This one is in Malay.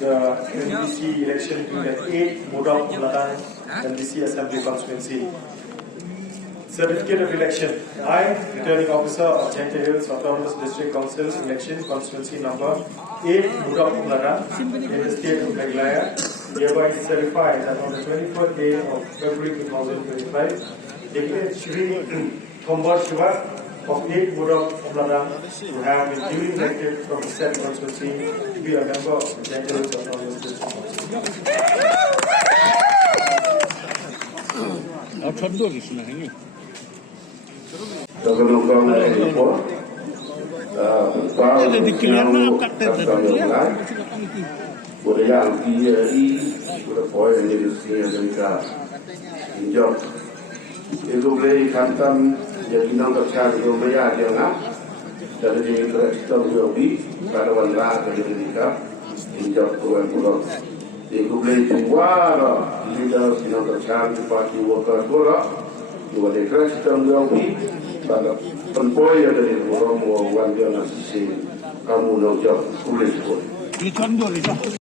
the NDC election in the 8th Murdoch Meladang NDC Assembly Constituency. Certificate of election. I, Returning Officer of Gentle Hills Autonomous District Council Election Constituency number 8 Murdoch Meladang in the state of Meghalaya, hereby certify that on the 24th day of February 2025, declare Shri Thombor Shiva of 8 Murdoch Meladang to have been duly elected from the said constituency to be a member of the Gentle Hills Autonomous District Council. Budaya PRI sudah poin Indonesia Amerika hijau itu boleh kantam jadi nama cari budaya jangan dari kita lebih pada wanita dari Amerika hijau pulau itu boleh jual leader nama cari parti worker bola dua dekret kita lebih pada penpoy dari orang wanita nasi kamu nak jauh boleh